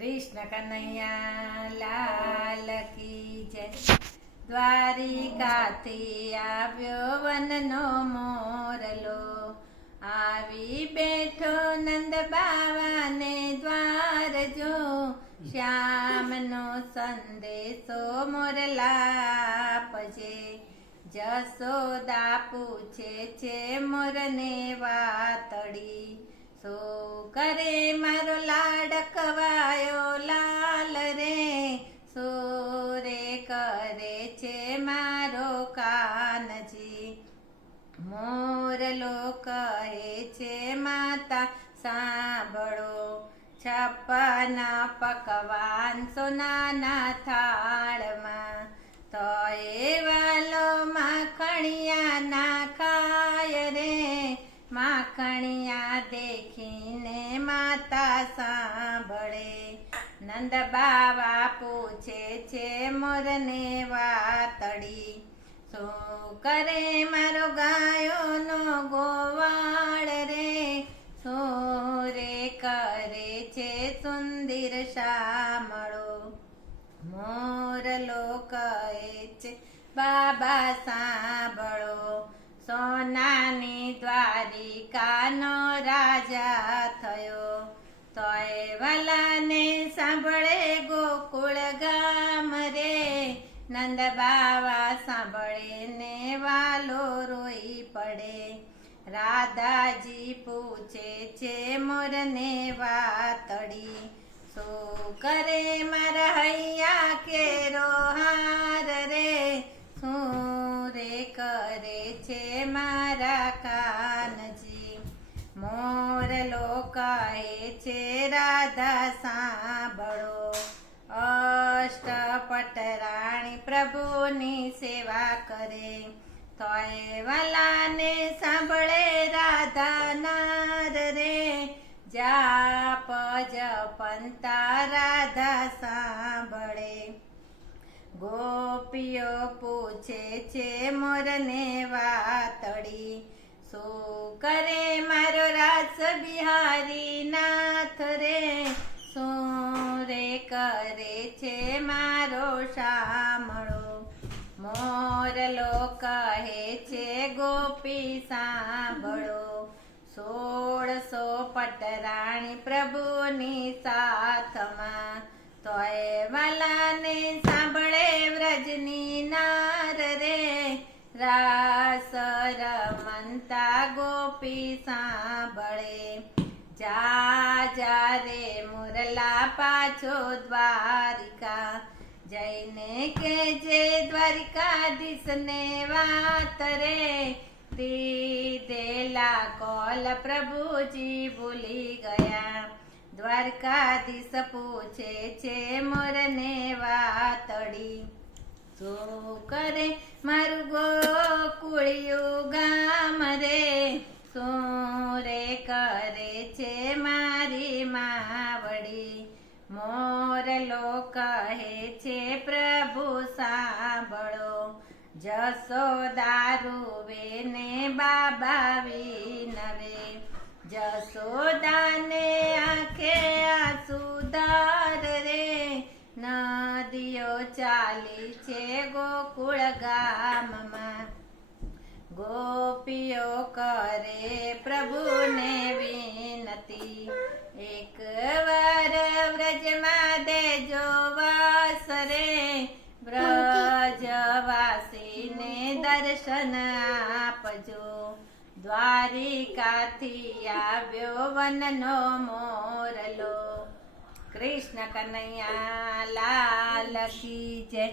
कृष्ण कन्हैया लाल की जय। દ્વારિકાથી આવ્યો વનનો મોરલો, આવી બેઠો નંદ બાવાને દ્વાર જો, શ્યામનો સંદેશો મોરલા આપજે. જસોદા પૂછે છે મોરને વાતડી, શું કરે મારો લાડકવાયો લાલ રે, સોરે કરે છે મારો કાનજી. મોરલો કહે છે માતા સાંભળો, છપ્પન પકવાન સોનાના થાળમાં, તો એ વાલો માખણિયા ના ખાય રે, માખણિયા દેખીને માતા સાંભળે. નંદ બાવા પૂછે છે મોરને વાતડી, શું કરે મારો ગાયોનો ગોવાળ રે, શું રે કરે છે સુંદર શામળો. મોરલો કહે છે બાબા સાંભળો, સોનાની દ્વારિકાનો રાજા થયો, તોય વાલાને સાંભળે ગોકુળ ગામ રે, નંદ બાવા સાંભળે ને વાલો રોઈ પડે. રાધાજી પૂછે છે મોરને વાતડી, શું કરે મારા હૈયા કેરો હાર રે, શું રે કરે છે મારા કાનજી. મોરલો કહે છે રાધા સાંભળો, અષ્ટપટરાણી પ્રભુની સેવા કરે, તોય વાલાને સાંભળે રાધા નાર રે, જાપ જપંતા રાધા સાંભળે. ગોપીઓ પૂછે છે મોરને વાતડી, શું કરે મારો રાસ બિહારી નાથ રે, શું રે કરે છે મારો શામળો. મોરલો કહે છે ગોપી સાંભળો, 1600 પટરાણી પ્રભુની સાથમાં, તોય વાલાને સાંભળે વ્રજની નાર રે, રાસ રમંતા ગોપી સાંભળે. જા રે મોરલા પાછો દ્વારિકા, જઈને કે જે દ્વારિકાધીશને વાત રે, દીધેલા કોલ પ્રભુજી ભૂલી ગયા. દ્વારકાધીશ પૂછે છે મોરને વાતડી, શું કરે મારું ગોકુળિયું ગામ રે, શું રે કરે છે મારી માવડી. મોરલો કહે છે પ્રભુ સાંભળો, જસોદા રૂવે ને બાબા વિનવે, જસોદાને આંખે આંસુ ધાર રે, નદીઓ ચાલી છે ગોકુળ ગામમાં. ગોપીઓ કરે પ્રભુને વિનતી, એકવાર વ્રજમાં દેજો વાસ રે, વ્રજવાસીને દર્શન આપજો. દ્વારિકાથી આવ્યો વનનો મોરલો, કૃષ્ણ કનૈયા લાલ કી જય.